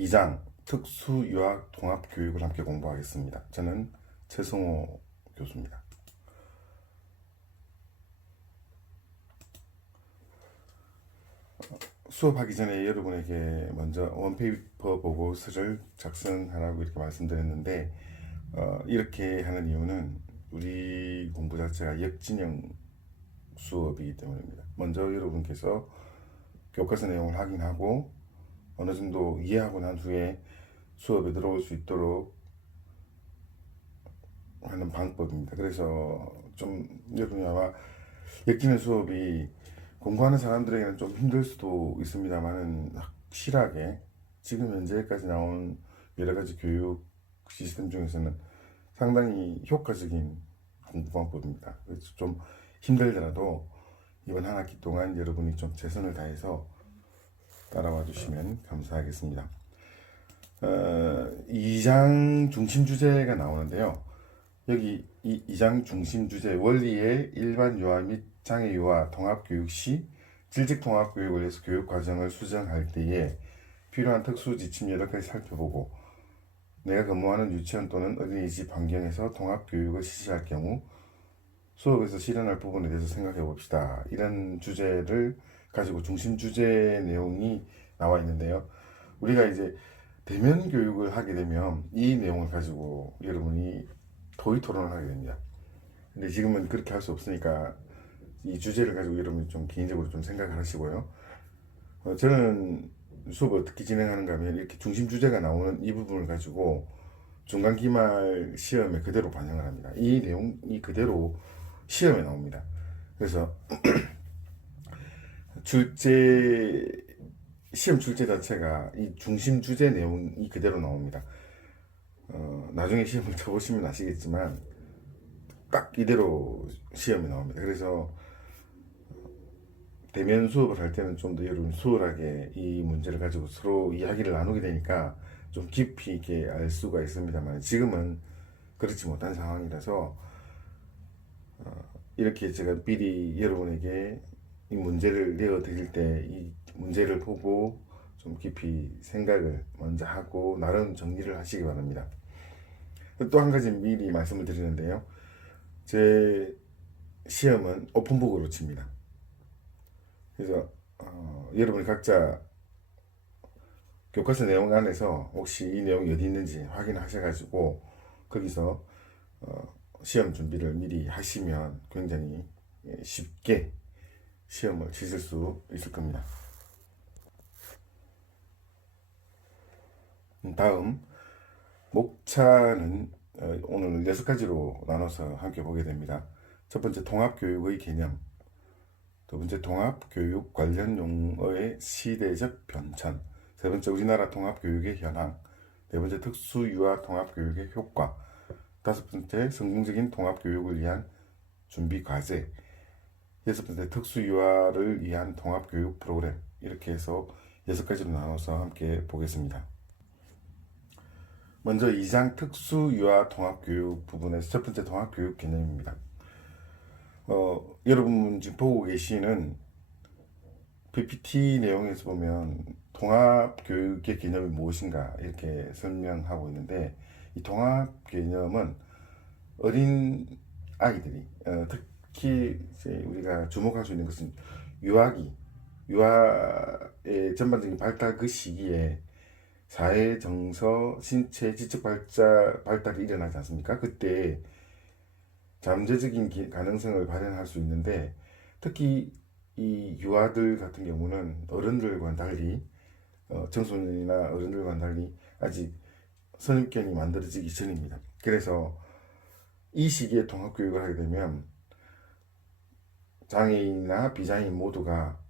2장 특수유아통합교육을 함께 공부하겠습니다. 저는 최성호 교수입니다. 수업하기 전에 여러분에게 먼저 원페이퍼 보고서를 작성하라고 이렇게 말씀드렸는데, 이렇게 하는 이유는 우리 공부 자체가 역진형 수업이기 때문입니다. 먼저 여러분께서 교과서 내용을 확인하고 어느 정도 이해하고 난 후에 수업에 들어올 수 있도록 하는 방법입니다. 그래서 좀 여러분이 아마 역진형 수업이 공부하는 사람들에게는 좀 힘들 수도 있습니다만은, 확실하게 지금 현재까지 나온 여러 가지 교육 시스템 중에서는 상당히 효과적인 공부 방법입니다. 그래서 좀 힘들더라도 이번 한 학기 동안 여러분이 좀 최선을 다해서 따라와 주시면 감사하겠습니다. 2장 중심 주제가 나오는데요. 여기 이 2장 중심 주제, 원리의 일반 유아 및 장애 유아 통합교육 시 질적 통합교육을 위해서 교육 과정을 수정할 때에 필요한 특수 지침 여러 가지 살펴보고, 내가 근무하는 유치원 또는 어린이집 환경에서 통합교육을 실시할 경우 수업에서 실현할 부분에 대해서 생각해 봅시다. 이런 주제를 가지고 중심 주제 내용이 나와 있는데요. 우리가 이제 대면 교육을 하게 되면 이 내용을 가지고 여러분이 토의 토론을 하게 됩니다. 근데 지금은 그렇게 할 수 없으니까 이 주제를 가지고 여러분이 좀 개인적으로 좀 생각을 하시고요. 저는 수업을 어떻게 진행하는가 하면, 이렇게 중심 주제가 나오는 이 부분을 가지고 중간 기말 시험에 그대로 반영을 합니다. 이 내용이 그대로 시험에 나옵니다. 그래서 시험 출제 자체가 이 중심 주제 내용이 그대로 나옵니다. 나중에 시험을 쳐보시면 아시겠지만 딱 이대로 시험이 나옵니다. 그래서 대면 수업을 할 때는 좀 더 여러분 수월하게 이 문제를 가지고 서로 이야기를 나누게 되니까 좀 깊이 있게 알 수가 있습니다만, 지금은 그렇지 못한 상황이라서 이렇게 제가 미리 여러분에게 이 문제를 내어드릴 때 이 문제를 보고 좀 깊이 생각을 먼저 하고 나름 정리를 하시기 바랍니다. 또 한 가지 미리 말씀을 드리는데요. 제 시험은 오픈북으로 칩니다. 그래서 여러분이 각자 교과서 내용 안에서 혹시 이 내용이 어디 있는지 확인하셔가지고 거기서 시험 준비를 미리 하시면 굉장히 쉽게 시험을 치실 수 있을 겁니다. 다음 목차는 오늘 6가지로 나눠서 함께 보게 됩니다. 첫 번째, 통합교육의 개념. 두 번째, 통합교육 관련 용어의 시대적 변천. 세 번째, 우리나라 통합교육의 현황. 네 번째, 특수유아 통합교육의 효과. 다섯 번째, 성공적인 통합교육을 위한 준비 과제. 여섯 번째, 특수유아를 위한 통합교육 프로그램. 이렇게 해서 6가지로 나눠서 함께 보겠습니다. 먼저 2장 특수유아 통합교육 부분에서 첫 번째, 통합교육 개념입니다. 여러분 지금 보고 계시는 PPT 내용에서 보면 통합교육의 개념이 무엇인가 이렇게 설명하고 있는데, 이 통합 개념은 어린 아이들이 특히 이제 우리가 주목할 수 있는 것은 유아의 전반적인 발달 그 시기에 사회 정서, 신체, 지적 발달이 일어나지 않습니까? 그때 잠재적인 가능성을 발현할 수 있는데, 특히 이 유아들 같은 경우는 어른들과는 달리, 청소년이나 어른들과는 달리 아직 선입견이 만들어지기 전입니다. 그래서 이 시기에 통합교육을 하게 되면 장애인이나 비장애인 모두가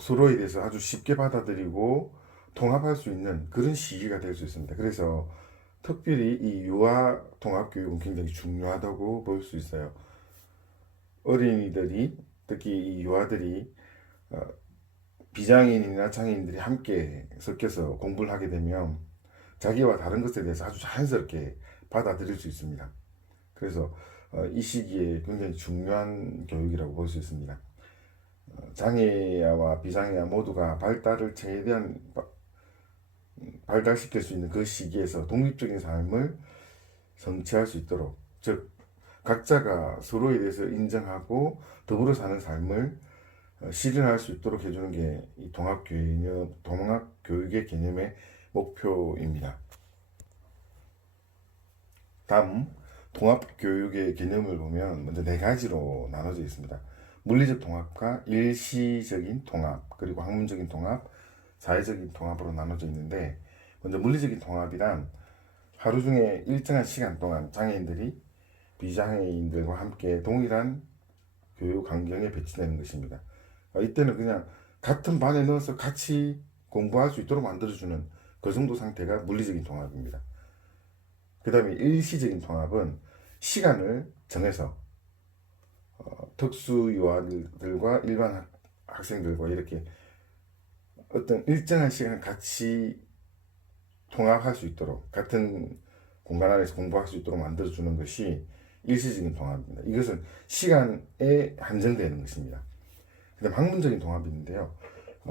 서로에 대해서 아주 쉽게 받아들이고 통합할 수 있는 그런 시기가 될 수 있습니다. 그래서 특별히 이 유아 통합교육은 굉장히 중요하다고 볼 수 있어요. 어린이들이, 특히 이 유아들이 비장애인이나 장애인들이 함께 섞여서 공부를 하게 되면 자기와 다른 것에 대해서 아주 자연스럽게 받아들일 수 있습니다. 그래서 이 시기에 굉장히 중요한 교육이라고 볼 수 있습니다. 장애아와 비장애아 모두가 발달을 최대한 발달시킬 수 있는 그 시기에서 독립적인 삶을 성취할 수 있도록, 즉 각자가 서로에 대해서 인정하고 더불어 사는 삶을 실현할 수 있도록 해주는 게 이 동학교육의 개념의 목표입니다. 다음, 통합교육의 개념을 보면 먼저 네 가지로 나눠져 있습니다. 물리적 통합과 일시적인 통합, 그리고 학문적인 통합, 사회적인 통합으로 나눠져 있는데, 먼저 물리적인 통합이란 하루 중에 일정한 시간 동안 장애인들이 비장애인들과 함께 동일한 교육 환경에 배치되는 것입니다. 이때는 그냥 같은 반에 넣어서 같이 공부할 수 있도록 만들어주는 그 정도 상태가 물리적인 통합입니다. 그 다음에 일시적인 통합은 시간을 정해서 특수유아들과 일반 학생들과 이렇게 어떤 일정한 시간을 같이 통합할 수 있도록, 같은 공간 안에서 공부할 수 있도록 만들어주는 것이 일시적인 통합입니다. 이것은 시간에 한정되는 것입니다. 그 다음 학문적인 통합이 있는데요.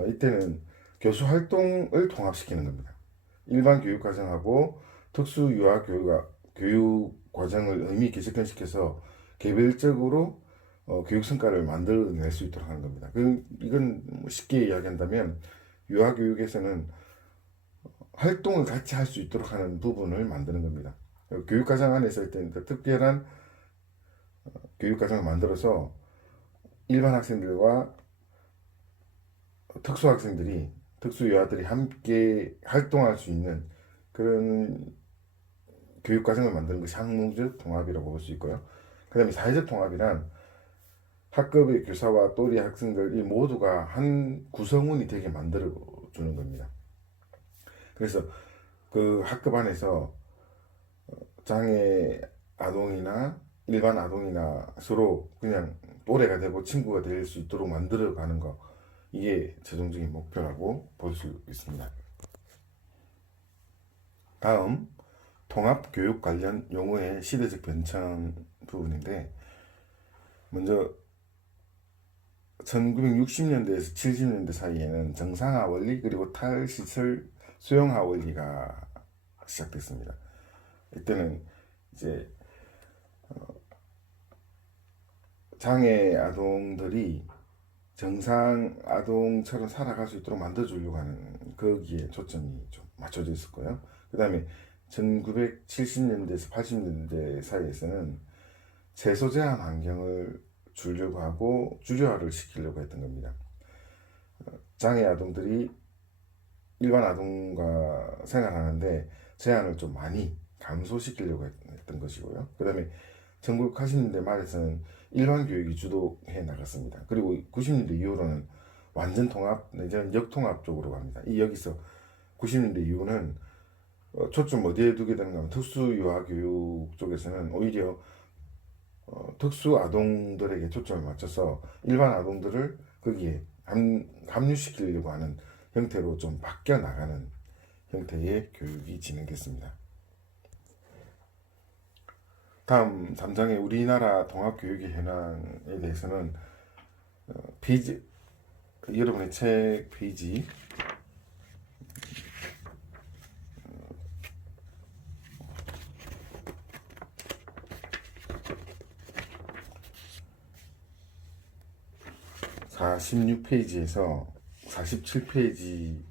이때는 교수 활동을 통합시키는 겁니다. 일반 교육과정하고 특수유아 교육 과정을 의미 있게 접근시켜서 개별적으로 교육 성과를 만들어낼 수 있도록 하는 겁니다. 이건 쉽게 이야기한다면 유아교육에서는 활동을 같이 할 수 있도록 하는 부분을 만드는 겁니다. 교육과정 안에서 일단 특별한 교육과정을 만들어서 일반 학생들과 특수유아들이 함께 활동할 수 있는 그런 교육과정을 만드는 것이 학문적 통합이라고 볼 수 있고요. 그 다음에 사회적 통합이란 학급의 교사와 또래 학생들 이 모두가 한 구성원이 되게 만들어 주는 겁니다. 그래서 그 학급 안에서 장애 아동이나 일반 아동이나 서로 그냥 또래가 되고 친구가 될 수 있도록 만들어 가는 거, 이게 최종적인 목표라고 볼 수 있습니다. 다음, 통합교육 관련 용어의 시대적 변천 부분인데, 먼저 1960년대에서 70년대 사이에는 정상화 원리 그리고 탈시설 수용화 원리가 시작됐습니다. 이때는 이제 장애 아동들이 정상 아동처럼 살아갈 수 있도록 만들어주려고 하는 거기에 초점이 좀 맞춰져 있을 거예요. 그 다음에 1970년대에서 80년대 사이에서는 세소 제한 환경을 주려고 하고 주류화를 시키려고 했던 겁니다. 장애 아동들이 일반 아동과 생활하는데 제한을 좀 많이 감소시키려고 했던 것이고요. 그 다음에 1980년대 말에서는 일반 교육이 주도해 나갔습니다. 그리고 90년대 이후로는 완전 통합 내지는 역통합 쪽으로 갑니다. 여기서 90년대 이후는 초점 어디에 두게 되는가 하면 특수유아교육 쪽에서는 오히려 특수 아동들에게 초점을 맞춰서 일반 아동들을 거기에 합류시키려고 하는 형태로 좀 바뀌어 나가는 형태의 교육이 진행됐습니다. 다음 3장의 우리나라 통합교육의 현황에 대해서는 페이지, 여러분의 책 페이지 46페이지에서 47페이지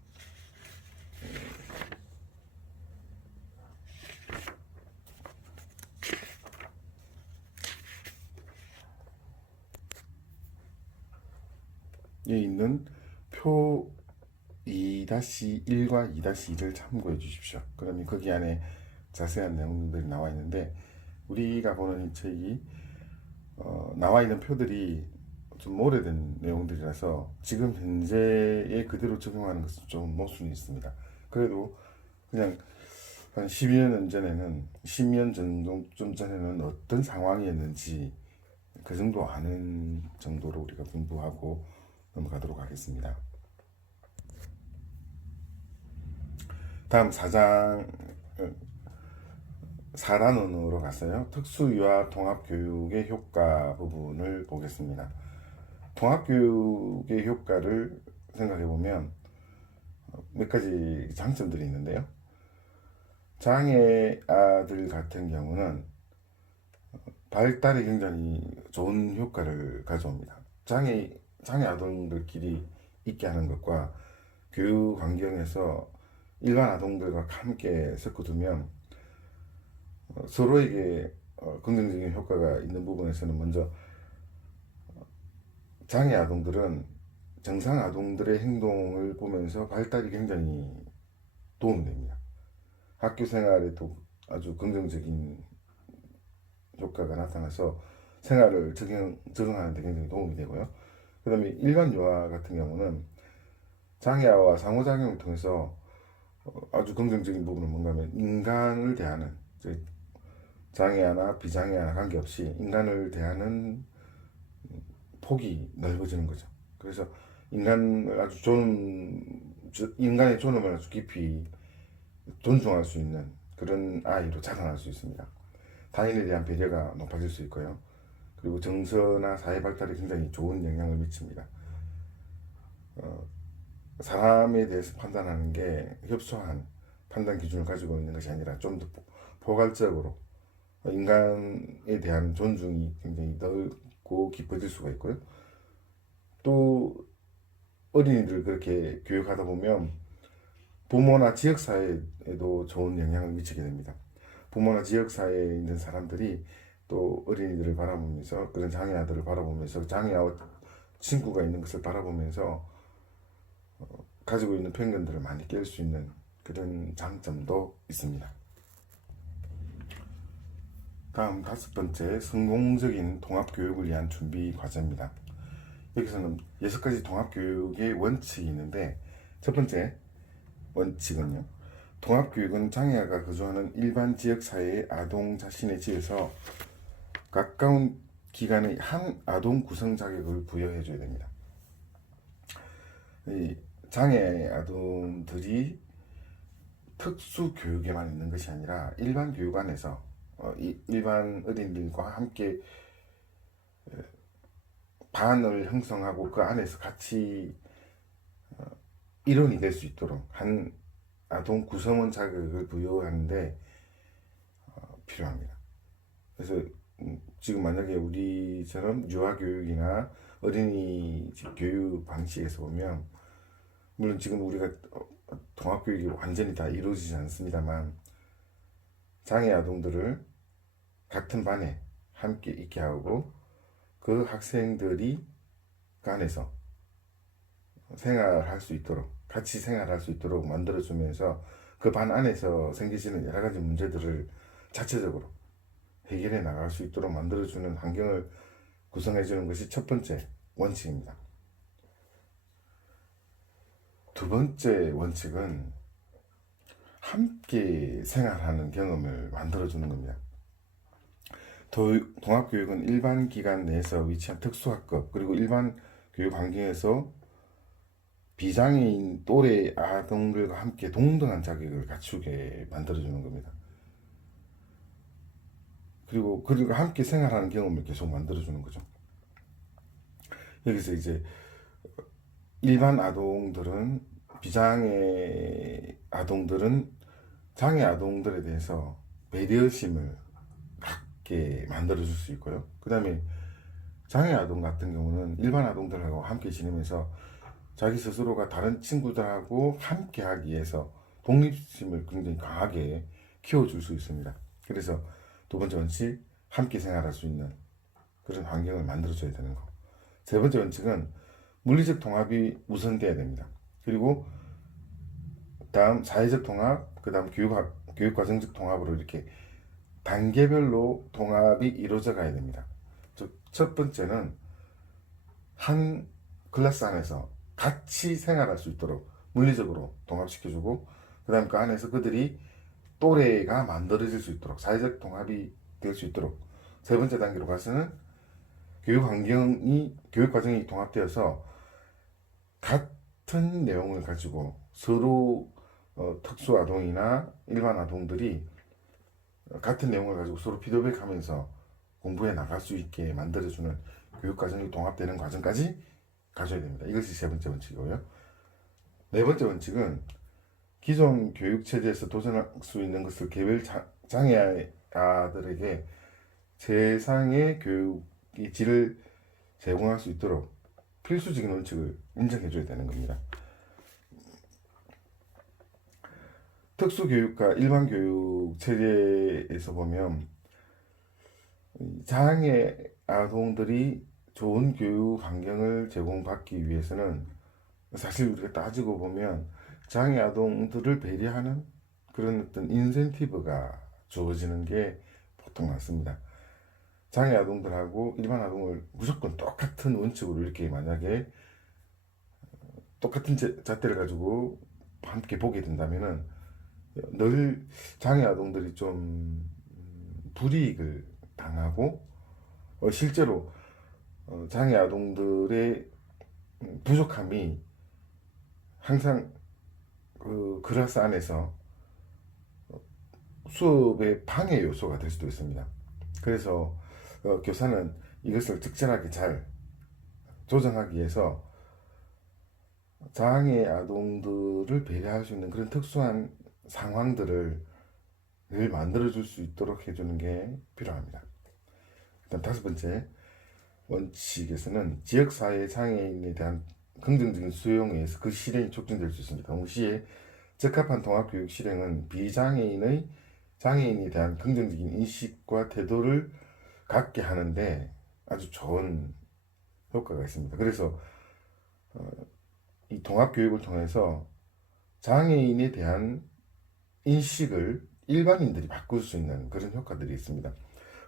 에 있는 표 2-1과 2-2를 참고해 주십시오. 그러면 거기 안에 자세한 내용들이 나와 있는데, 우리가 보는 이 책이 나와 있는 표들이 좀 오래된 내용들이라서 지금 현재에 그대로 적용하는 것은 좀 모순이 있습니다. 그래도 그냥 한 12년 전에는 10년 정도 전에는 어떤 상황이었는지 그 정도 아는 정도로 우리가 공부하고 넘어가도록 하겠습니다. 다음 4장 4단원으로 갔어요. 특수유아 통합교육의 효과 부분을 보겠습니다. 통합교육의 효과를 생각해 보면 몇 가지 장점들이 있는데요. 장애 아들 같은 경우는 발달에 굉장히 좋은 효과를 가져옵니다. 장애 아동들끼리 있게 하는 것과 교육 환경에서 일반 아동들과 함께 섞어두면 서로에게 긍정적인 효과가 있는 부분에서는 먼저 장애 아동들은 정상 아동들의 행동을 보면서 발달이 굉장히 도움이 됩니다. 학교 생활에도 아주 긍정적인 효과가 나타나서 생활을 적응하는 데 굉장히 도움이 되고요. 그 다음에 일반 유아 같은 경우는 장애아와 상호작용을 통해서 아주 긍정적인 부분은 뭔가 하면 인간을 대하는, 장애아나 비장애아나 관계없이 인간을 대하는 폭이 넓어지는 거죠. 그래서 인간의 존엄을 아주 깊이 존중할 수 있는 그런 아이로 자라날 수 있습니다. 타인에 대한 배려가 높아질 수 있고요. 그리고 정서나 사회 발달에 굉장히 좋은 영향을 미칩니다. 사람에 대해서 판단하는 게 협소한 판단 기준을 가지고 있는 것이 아니라 좀 더 포괄적으로 인간에 대한 존중이 굉장히 넓고 깊어질 수가 있고요. 또 어린이들 그렇게 교육하다 보면 부모나 지역사회에도 좋은 영향을 미치게 됩니다. 부모나 지역사회에 있는 사람들이 또 어린이들을 바라보면서, 그런 장애아들을 바라보면서, 장애아와 친구가 있는 것을 바라보면서 가지고 있는 편견들을 많이 깰 수 있는 그런 장점도 있습니다. 다음 5번째, 성공적인 통합교육을 위한 준비 과제입니다. 여기서는 6가지 통합교육의 원칙이 있는데, 첫 번째 원칙은요, 통합교육은 장애아가 거주하는 일반 지역사회의 아동 자신의 집에서 가까운 기간의 한 아동 구성 자격을 부여해줘야 됩니다. 이 장애 아동들이 특수 교육에만 있는 것이 아니라 일반 교육 안에서 일반 어린이들과 함께 반을 형성하고 그 안에서 같이 일원이 될 수 있도록 한 아동 구성원 자격을 부여하는데 필요합니다. 그래서 지금 만약에 우리처럼 유아교육이나 어린이집 교육 방식에서 보면, 물론 지금 우리가 통합교육이 완전히 다 이루어지지 않습니다만, 장애 아동들을 같은 반에 함께 있게 하고 그 학생들이 그 안에서 생활할 수 있도록, 같이 생활할 수 있도록 만들어주면서 그 반 안에서 생기시는 여러 가지 문제들을 자체적으로 해결해 나갈 수 있도록 만들어주는 환경을 구성해주는 것이 첫 번째 원칙입니다. 두 번째 원칙은 함께 생활하는 경험을 만들어주는 겁니다. 통합교육은 일반 기관 내에서 위치한 특수학급, 그리고 일반 교육 환경에서 비장애인 또래 아동들과 함께 동등한 자격을 갖추게 만들어주는 겁니다. 그리고 함께 생활하는 경험을 계속 만들어주는 거죠. 여기서 이제 일반 아동들은, 비장애 아동들은 장애 아동들에 대해서 배려심을 갖게 만들어줄 수 있고요. 그 다음에 장애 아동 같은 경우는 일반 아동들하고 함께 지내면서 자기 스스로가 다른 친구들하고 함께 하기 위해서 독립심을 굉장히 강하게 키워줄 수 있습니다. 그래서 두 번째 원칙, 함께 생활할 수 있는 그런 환경을 만들어줘야 되는 거. 세 번째 원칙은 물리적 통합이 우선돼야 됩니다. 그리고 다음 사회적 통합, 그 다음 교육과정적 통합으로 이렇게 단계별로 통합이 이루어져 가야 됩니다. 첫 번째는 한 클래스 안에서 같이 생활할 수 있도록 물리적으로 통합시켜주고, 그 다음 그 안에서 그들이 또래가 만들어질 수 있도록, 사회적 통합이 될 수 있도록 세 번째 단계로 가서는 교육과정이 통합되어서 같은 내용을 가지고 서로 특수 아동이나 일반 아동들이 같은 내용을 가지고 서로 피드백하면서 공부해 나갈 수 있게 만들어주는 교육과정이 통합되는 과정까지 가져야 됩니다. 이것이 세 번째 원칙이고요. 네 번째 원칙은 기존 교육 체제에서 도전할 수 있는 것을 개별 장애아들에게 최상의 교육의 질을 제공할 수 있도록 필수적인 원칙을 인정해줘야 되는 겁니다. 특수교육과 일반 교육 체제에서 보면 장애 아동들이 좋은 교육 환경을 제공받기 위해서는 사실 우리가 따지고 보면 장애 아동들을 배려하는 그런 어떤 인센티브가 주어지는 게 보통 많습니다. 장애 아동들하고 일반 아동을 무조건 똑같은 원칙으로 이렇게 만약에 똑같은 잣대를 가지고 함께 보게 된다면은 늘 장애 아동들이 좀 불이익을 당하고 실제로 장애 아동들의 부족함이 항상 그 클래스 안에서 수업의 방해 요소가 될 수도 있습니다. 그래서 교사는 이것을 적절하게 잘 조정하기 위해서 장애 아동들을 배려할 수 있는 그런 특수한 상황들을 늘 만들어줄 수 있도록 해주는 게 필요합니다. 일단 다섯 번째 원칙에서는 지역사회 장애인에 대한 긍정적인 수용에 의해서 그 실행이 촉진될 수 있습니다. 동시에 적합한 통합교육 실행은 비장애인의 장애인에 대한 긍정적인 인식과 태도를 갖게 하는데 아주 좋은 효과가 있습니다. 그래서 이 통합교육을 통해서 장애인에 대한 인식을 일반인들이 바꿀 수 있는 그런 효과들이 있습니다.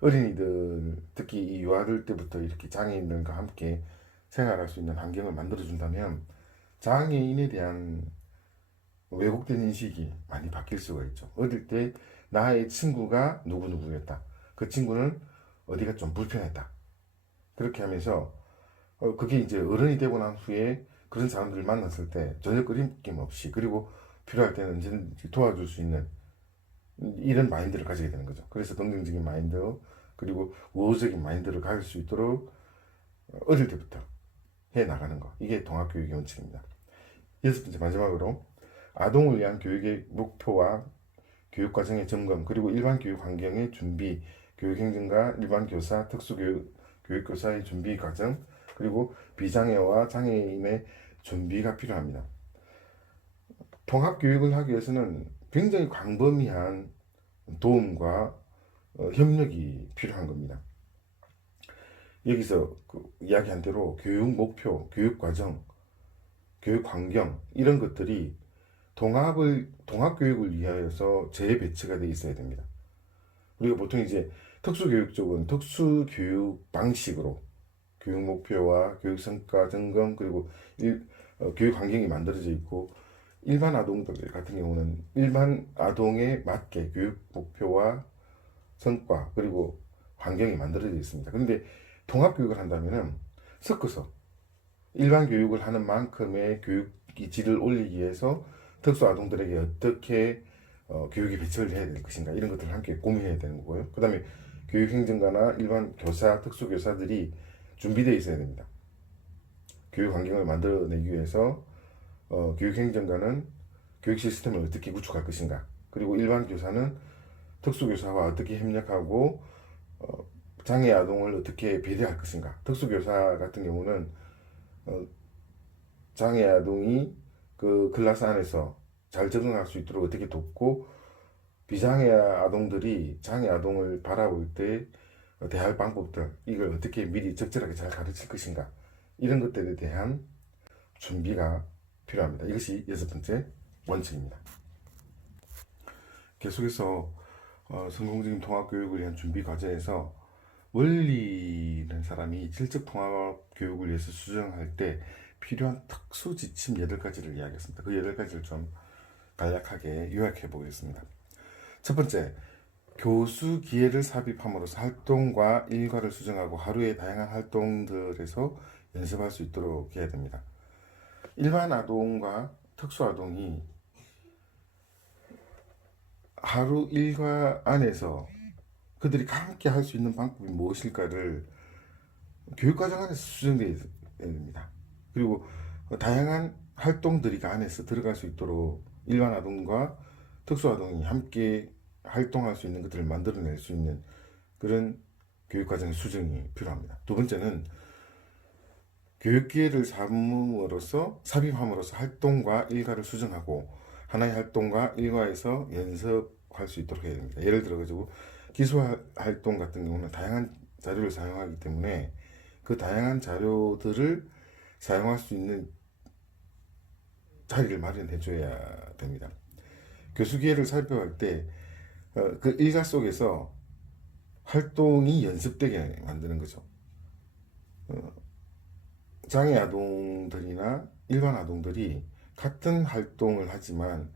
어린이들, 특히 이 유아들 때부터 이렇게 장애인들과 함께 생활할 수 있는 환경을 만들어준다면 장애인에 대한 왜곡된 인식이 많이 바뀔 수가 있죠. 어릴 때 나의 친구가 누구누구였다. 그 친구는 어디가 좀 불편했다. 그렇게 하면서 그게 이제 어른이 되고 난 후에 그런 사람들을 만났을 때 전혀 끊김 없이 그리고 필요할 때는 언제든지 도와줄 수 있는 이런 마인드를 가지게 되는 거죠. 그래서 긍정적인 마인드 그리고 우호적인 마인드를 가질 수 있도록 어릴 때부터 해 나가는 거. 이게 통합교육의 원칙입니다. 여섯 번째 마지막으로 아동을 위한 교육의 목표와 교육과정의 점검 그리고 일반 교육 환경의 준비 교육행정과 일반 교사, 교육교사의 준비 과정 그리고 비장애와 장애인의 준비가 필요합니다. 통합교육을 하기 위해서는 굉장히 광범위한 도움과 협력이 필요한 겁니다. 여기서 이야기한 대로 교육 목표, 교육 과정, 교육 환경 이런 것들이 통합교육을 위하여서 재배치가 되어 있어야 됩니다. 우리가 보통 이제 특수교육 쪽은 특수교육 방식으로 교육 목표와 교육 성과 점검 그리고 교육 환경이 만들어져 있고 일반 아동들 같은 경우는 일반 아동에 맞게 교육 목표와 성과 그리고 환경이 만들어져 있습니다. 그런데 통합교육을 한다면은 섞어서 일반 교육을 하는 만큼의 교육의 질을 올리기 위해서 특수 아동들에게 어떻게 교육이 배치를 해야 될 것인가 이런 것들을 함께 고민해야 되는 거고요. 그 다음에 교육행정가나 일반 교사, 특수교사들이 준비되어 있어야 됩니다. 교육 환경을 만들어내기 위해서 교육행정가는 교육 시스템을 어떻게 구축할 것인가 그리고 일반 교사는 특수교사와 어떻게 협력하고 장애 아동을 어떻게 배려할 것인가. 특수교사 같은 경우는 장애 아동이 그 클래스 안에서 잘 적응할 수 있도록 어떻게 돕고 비장애 아동들이 장애 아동을 바라볼 때 대할 방법들 이걸 어떻게 미리 적절하게 잘 가르칠 것인가 이런 것들에 대한 준비가 필요합니다. 이것이 여섯 번째 원칙입니다. 계속해서 성공적인 통합교육을 위한 준비 과정에서 원리는 사람이 질적 통합교육을 위해서 수정할 때 필요한 특수 지침 8가지를 이야기했습니다. 그 8가지를 좀 간략하게 요약해 보겠습니다. 첫 번째, 교수 기회를 삽입함으로써 활동과 일과를 수정하고 하루의 다양한 활동들에서 연습할 수 있도록 해야 됩니다. 일반 아동과 특수 아동이 하루 일과 안에서 그들이 함께 할 수 있는 방법이 무엇일까를 교육과정 안에서 수정되어야 됩니다. 그리고 다양한 활동들이 그 안에서 들어갈 수 있도록 일반 아동과 특수 아동이 함께 활동할 수 있는 것들을 만들어낼 수 있는 그런 교육과정의 수정이 필요합니다. 두 번째는 교육기회를 삽입함으로써 활동과 일과를 수정하고 하나의 활동과 일과에서 연습할 수 있도록 해야 됩니다. 예를 들어 가지고 기술 활동 같은 경우는 다양한 자료를 사용하기 때문에 그 다양한 자료들을 사용할 수 있는 자리를 마련해 줘야 됩니다. 교수 기회를 살펴볼 때 그 일과 속에서 활동이 연습되게 만드는 거죠. 장애 아동들이나 일반 아동들이 같은 활동을 하지만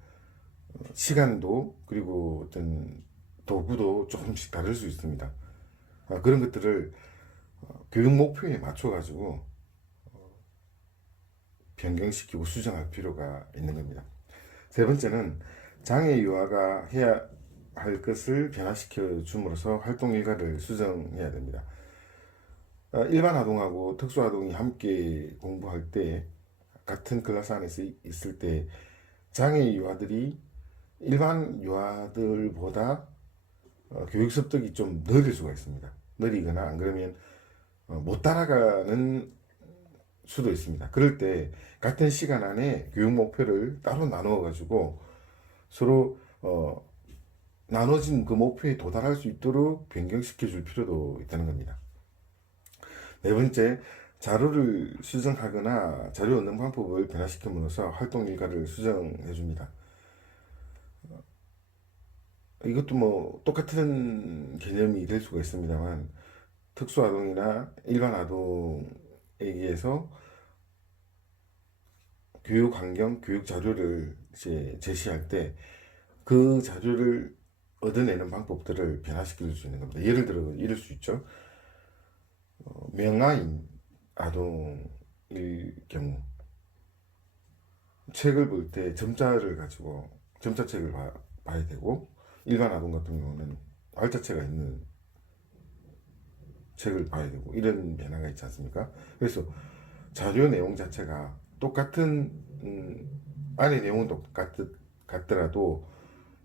시간도 그리고 어떤 도구도 조금씩 다를 수 있습니다. 그런 것들을 교육 목표에 맞춰 가지고 변경시키고 수정할 필요가 있는 겁니다. 세 번째는 장애 유아가 해야 할 것을 변화시켜 줌으로써 활동 일과를 수정해야 됩니다. 일반 아동하고 특수 아동이 함께 공부할 때 같은 클래스 안에서 있을 때 장애 유아들이 일반 유아들보다 교육 습득이 좀 느릴 수가 있습니다. 느리거나 안 그러면 못 따라가는 수도 있습니다. 그럴 때 같은 시간 안에 교육 목표를 따로 나누어 가지고 서로 나눠진 그 목표에 도달할 수 있도록 변경시켜 줄 필요도 있다는 겁니다. 네 번째, 자료를 수정하거나 자료 얻는 방법을 변화시킴으로써 활동 일과를 수정해 줍니다. 이것도 뭐 똑같은 개념이 될 수가 있습니다만 특수 아동이나 일반 아동에게서 교육 환경, 교육 자료를 이제 제시할 때 그 자료를 얻어내는 방법들을 변화시킬 수 있는 겁니다. 예를 들어 이럴 수 있죠. 명아인 아동일 경우 책을 볼 때 점자를 가지고 점자책을 봐야 되고 일반 아동 같은 경우는 활자체가 있는 책을 봐야 되고 이런 변화가 있지 않습니까? 그래서 자료 내용 자체가 똑같은 안의 내용은 같더라도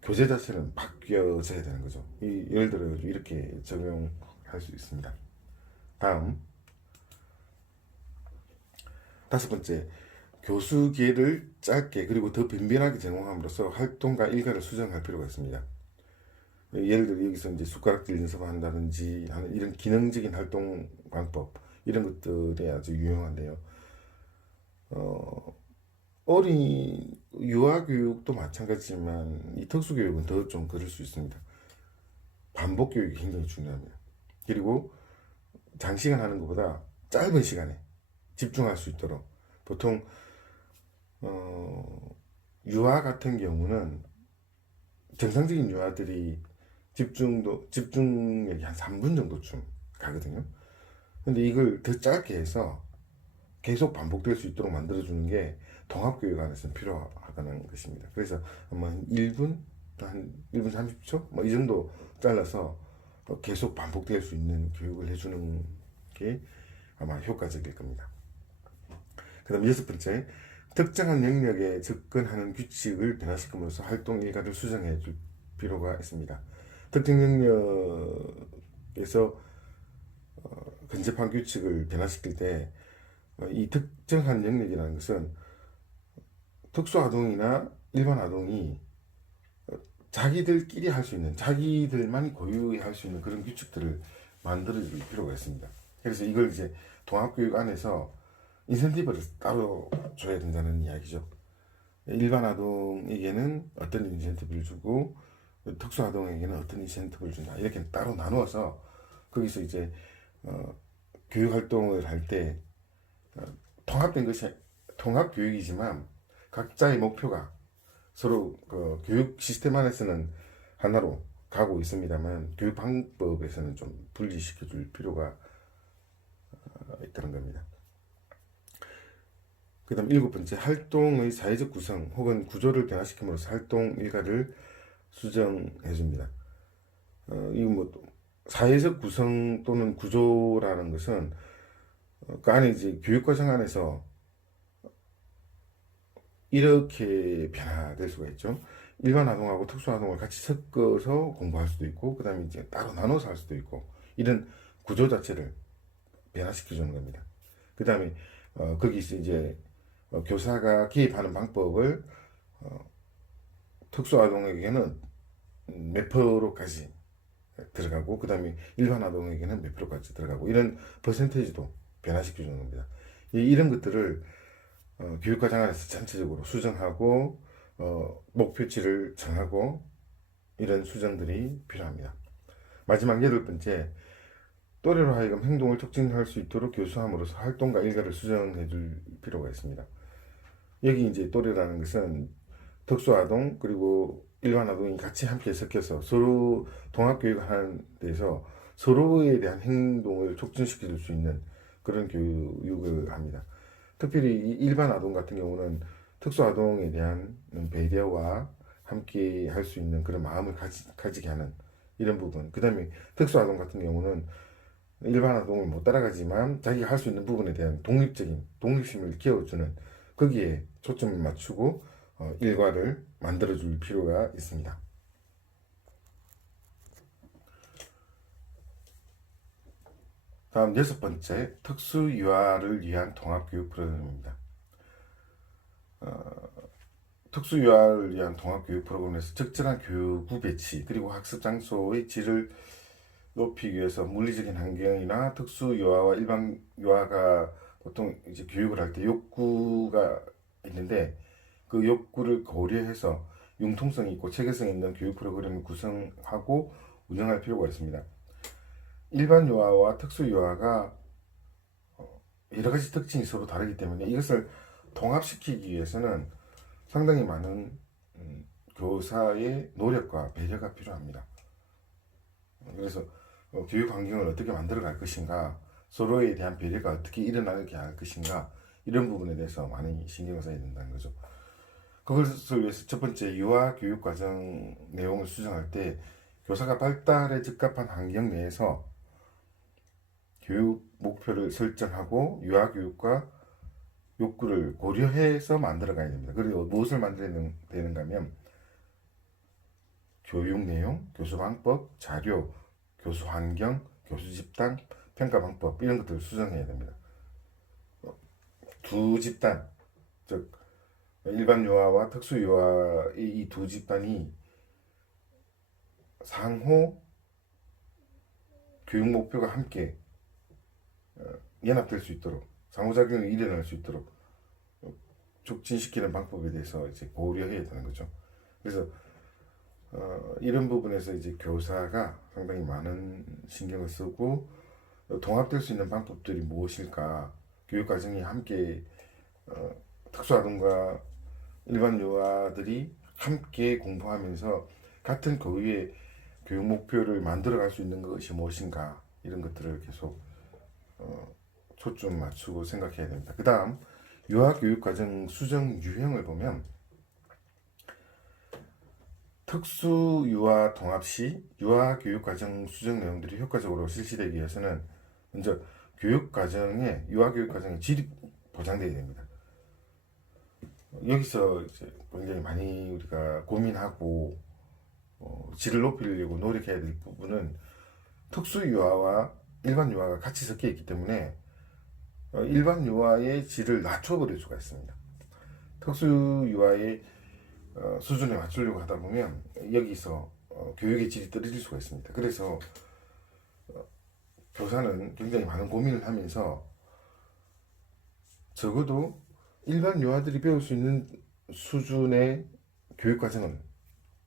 교재 자체는 바뀌어져야 되는 거죠. 예를 들어 이렇게 적용할 수 있습니다. 다음 다섯 번째, 교수 기회를 짧게 그리고 더 변변하게 제공함으로써 활동과 일과를 수정할 필요가 있습니다. 예를 들어 여기서 이제 숟가락질 연습한다든지 하는 이런 기능적인 활동 방법 이런 것들이 아주 유용한데요. 어린 유아 교육도 마찬가지지만 이 특수 교육은 더 좀 그럴 수 있습니다. 반복 교육이 굉장히 중요합니다. 그리고 장시간 하는 것보다 짧은 시간에 집중할 수 있도록 보통 유아 같은 경우는 정상적인 유아들이 집중력이 한 3분 정도쯤 가거든요. 근데 이걸 더 짧게 해서 계속 반복될 수 있도록 만들어주는 게 통합교육 안에서는 필요하다는 것입니다. 그래서 아마 1분, 한 1분 30초? 뭐 이 정도 잘라서 계속 반복될 수 있는 교육을 해주는 게 아마 효과적일 겁니다. 그 다음 여섯 번째, 특정한 영역에 접근하는 규칙을 변화시킴으로써 활동 일과를 수정해 줄 필요가 있습니다. 특정 영역에서 근접한 규칙을 변화시킬 때 이 특정한 영역이라는 것은 특수 아동이나 일반 아동이 자기들끼리 할 수 있는 자기들만 고유할 수 있는 그런 규칙들을 만들어 줄 필요가 있습니다. 그래서 이걸 이제 통합교육 안에서 인센티브를 따로 줘야 된다는 이야기죠. 일반 아동에게는 어떤 인센티브를 주고 특수 아동에게는 어떤 인센티브를 준다 이렇게 따로 나누어서 거기서 이제 교육 활동을 할 때 통합된 것이 통합 교육이지만 각자의 목표가 서로 그 교육 시스템 안에서는 하나로 가고 있습니다만 교육 방법에서는 좀 분리시켜 줄 필요가 있다는 겁니다. 그 다음 일곱 번째, 활동의 사회적 구성 혹은 구조를 변화시킴으로써 활동 일과를 수정해 줍니다. 이거 뭐 사회적 구성 또는 구조라는 것은 그 안에 이제 교육과정 안에서 이렇게 변화될 수가 있죠. 일반 아동하고 특수 아동을 같이 섞어서 공부할 수도 있고, 그 다음에 이제 따로 나눠서 할 수도 있고, 이런 구조 자체를 변화시켜 주는 겁니다. 그 다음에 거기서 이제 교사가 개입하는 방법을 특수 아동에게는 몇 프로까지 들어가고, 그 다음에 일반 아동에게는 몇 프로까지 들어가고, 이런 퍼센테이지도 변화시켜 주는 겁니다. 이런 것들을 교육과정 안에서 전체적으로 수정하고 목표치를 정하고, 이런 수정들이 필요합니다. 마지막 8번째, 또래로 하여금 행동을 촉진할 수 있도록 교수함으로써 활동과 일과를 수정해 줄 필요가 있습니다. 여기 이제 또래라는 것은 특수아동 그리고 일반 아동이 같이 함께 섞여서 서로 통합교육하는 데서 서로에 대한 행동을 촉진시켜 줄 수 있는 그런 교육을 합니다. 특별히 일반 아동 같은 경우는 특수 아동에 대한 배려와 함께 할 수 있는 그런 마음을 가지게 하는 이런 부분. 그 다음에 특수 아동 같은 경우는 일반 아동을 못 따라가지만 자기가 할 수 있는 부분에 대한 독립심을 키워주는, 거기에 초점을 맞추고 일과를 만들어줄 필요가 있습니다. 다음 6번째, 특수유아를 위한 통합교육 프로그램입니다. 특수유아를 위한 통합교육 프로그램에서 적절한 교구 배치 그리고 학습 장소의 질을 높이기 위해서 물리적인 환경이나 특수유아와 일반 유아가 보통 이제 교육을 할 때 욕구가 있는데, 그 욕구를 고려해서 융통성 있고 체계성 있는 교육 프로그램을 구성하고 운영할 필요가 있습니다. 일반 유아와 특수 유아가 여러 가지 특징이 서로 다르기 때문에 이것을 통합시키기 위해서는 상당히 많은 교사의 노력과 배려가 필요합니다. 그래서 교육 환경을 어떻게 만들어 갈 것인가, 서로에 대한 배려가 어떻게 일어나게 할 것인가, 이런 부분에 대해서 많이 신경을 써야 된다는 거죠. 그것을 위해서 첫 번째, 유아 교육 과정 내용을 수정할 때 교사가 발달에 적합한 환경 내에서 교육 목표를 설정하고 유아 교육과 욕구를 고려해서 만들어 가야 됩니다. 그리고 무엇을 만들어야 되는가 하면 교육 내용, 교수 방법, 자료, 교수 환경, 교수 집단, 평가 방법, 이런 것들을 수정해야 됩니다. 두 집단, 즉 일반 유아와 특수 유아의 이 두 집단이 상호 교육 목표가 함께 연합될 수 있도록, 상호작용이 일어날 수 있도록 촉진시키는 방법에 대해서 이제 고려해야 되는 거죠. 그래서 이런 부분에서 이제 교사가 상당히 많은 신경을 쓰고, 통합될 수 있는 방법들이 무엇일까, 교육과정이 함께 특수아동과 일반 유아들이 함께 공부하면서 같은 교육의 교육 목표를 만들어갈 수 있는 것이 무엇인가, 이런 것들을 계속 초점 맞추고 생각해야 됩니다. 그 다음, 유아교육과정 수정 유형을 보면 특수유아 통합 시 유아교육과정 수정 내용들이 효과적으로 실시되기 위해서는 먼저 유아교육과정의 질이 보장되어야 됩니다. 여기서 이제 굉장히 많이 우리가 고민하고 질을 높이려고 노력해야 될 부분은 특수유아와 일반 유아가 같이 섞여 있기 때문에 일반 유아의 질을 낮춰버릴 수가 있습니다. 특수유아의 수준에 맞추려고 하다 보면 여기서 교육의 질이 떨어질 수가 있습니다. 그래서 교사는 굉장히 많은 고민을 하면서 적어도 일반 유아들이 배울 수 있는 수준의 교육 과정은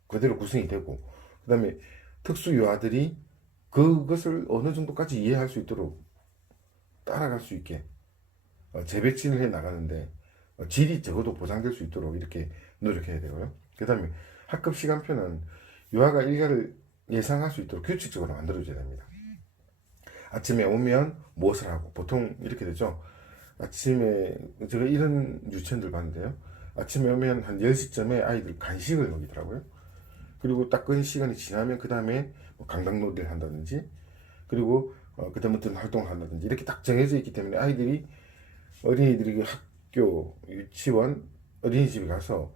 그대로 구성이 되고, 그 다음에 특수 유아들이 그것을 어느 정도까지 이해할 수 있도록 따라갈 수 있게 재배치를 해 나가는데 질이 적어도 보장될 수 있도록 이렇게 노력해야 되고요. 그 다음에 학급 시간표는 유아가 일과를 예상할 수 있도록 규칙적으로 만들어줘야 됩니다. 아침에 오면 무엇을 하고, 보통 이렇게 되죠. 아침에 제가 이런 유치원들 봤는데요, 아침에 오면 한 10시쯤에 아이들 간식을 먹이더라고요. 그리고 딱 그 시간이 지나면 그 다음에 강당놀이를 한다든지, 그리고 그 다음 어떤 활동을 한다든지, 이렇게 딱 정해져 있기 때문에 아이들이, 어린이들이 학교, 유치원, 어린이집에 가서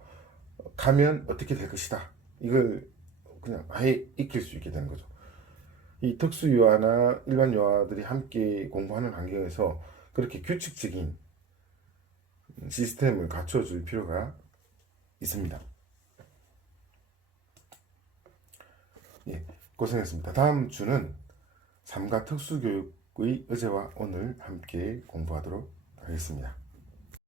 가면 어떻게 될 것이다. 이걸 그냥 아예 익힐 수 있게 되는 거죠. 이 특수유아나 일반 유아들이 함께 공부하는 환경에서 그렇게 규칙적인 시스템을 갖춰줄 필요가 있습니다. 예, 고생했습니다. 다음 주는 삼가 특수교육의 어제와 오늘 함께 공부하도록 하겠습니다.